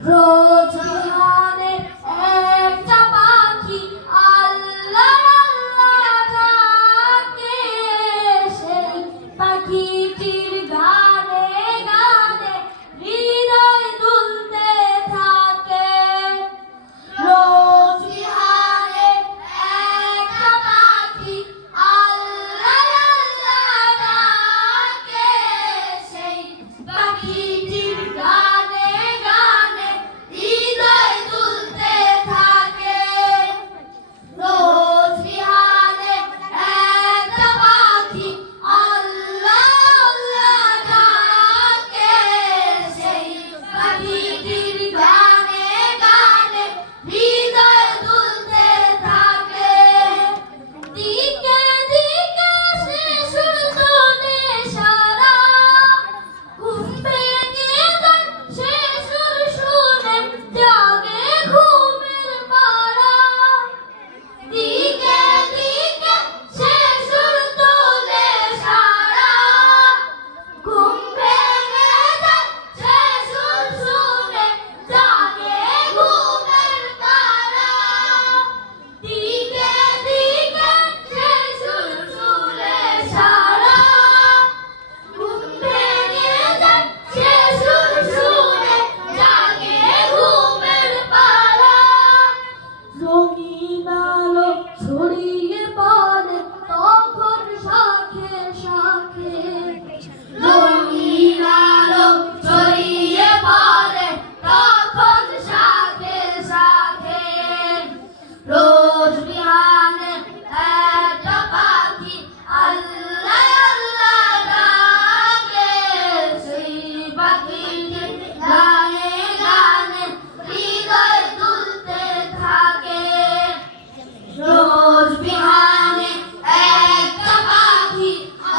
রোজ বিহানে একটা পাখি আল্লাহ আল্লাহ ডাকে, সেই পাখিটির গানে গানে হৃদয় দুলতে থাকে। রোজ বিহানে একটা পাখি আল্লাহ আল্লাহ ডাকে, সেই পাখিটির গানে গানে হৃদয় দুলতে থাকে। রোজ বিহানে একটা পাখি আল্লাহ আল্লাহ ডাকে, সেই পাখিটির গানে গানে হৃদয় দুলতে থাকে। দিকে দিকে শিশুর তোলে সারা, ঘুম ভেঙে যায় শিশুর শুনে জাগে ঘুমের পাড়া। দিকে দিকে শিশুর তোলে সারা, ঘুম ভেঙে যায় শিশুর শুনে জাগে ঘুমের পাড়া। দিকে দিকে শিশুর তোলে সারা, ঘুম ভেঙে যায় শিশুর শুনে জাগে ঘুমের পাড়া। রঙিন আলো ছড়িয়ে পড়ে তখন শাখে শাখে, রঙিন আলো ছড়িয়ে পড়ে তখন শাখে শাখে। রোজ বিহানে একটা পাখি আল্লাহ আল্লাহ ডাকে, সেই পাখিটির গানে গানে হৃদয় দুলতে থাকে। রোজ বিহানে একটা পাখি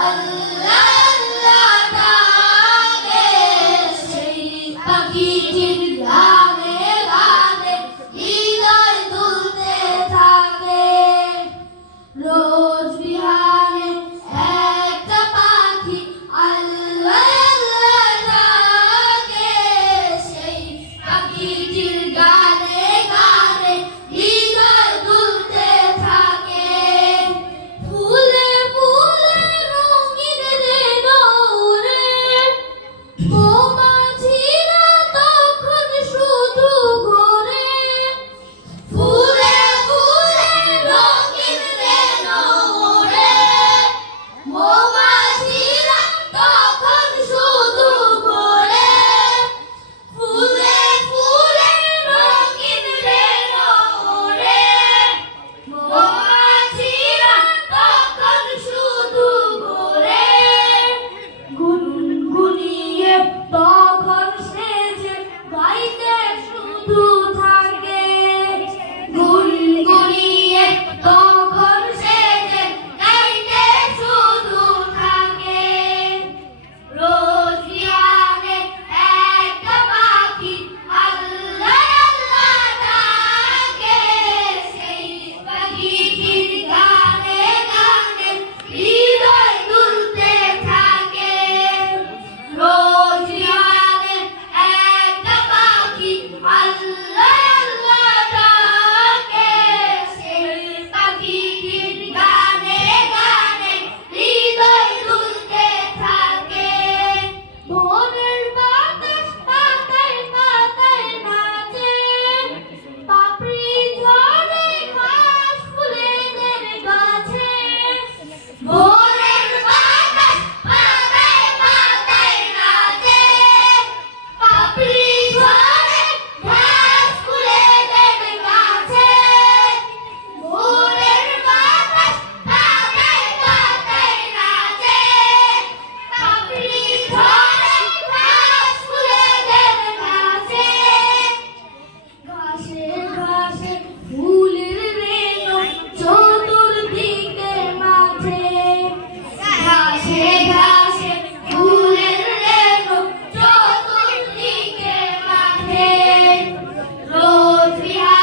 আল্লাহ আল্লাহ ডাকে, সেই পাখিটির গানে গানে হৃদয় দুলতে থাকে। রোজ বিহানে একটা পাখি আল্লাহ আল্লাহ ডাকে, সেই পাখিটির গানে গানে হৃদয় দুলতে থাকে। ফুলে ফুলে রঙিন রেণু উড়ে, মৌমাছিরা তখন শুধু ঘোরে। ফুলে ফুলে রঙিন রেণু উড়ে, মৌমাছিরা তখন শুধু ঘোরে। ফুলে ফুলে রঙিন রেণু উড়ে, মৌমাছিরা তখন শুধু ঘোরে। গুনগুনিয়ে তখন সেজে গাইতে শুধু থাকে, গুনগুনিয়ে তখন সেজে গাইতে শুধু থাকে। রোজ বিহানে একটা পাখি আল্লাহ আল্লাহ ডাকে, সেই পাখিটির গানে গানে হৃদয় দুলতে থাকে। রোজ বিহানে একটা পাখি আল্লাহ আল্লাহ ডাকে, সেই পাখিটির গানে গানে হৃদয় দুলতে থাকে। ভোরের বাতাস পাতায় পাতায় নাচে, পাপড়ি ঝরে ঘাস ফুলেদের গাছে। ভোরের বাতাস পাতায় পাতায় নাচে, পাপড়ি ঝরে ঘাস ফুলেদের গাছে। ভোরের বাতাস পাতায় পাতায় নাচে, পাপড়ি ঝরে ঘাস ফুলেদের গাছে। ঘাসে ঘাসে ফুলের রেণু চতুর্দিকে মাঝে, ঘাসে ঘাসে ফুলের রেণু চতুর্দিকে মাঝে। রোজ বিহানে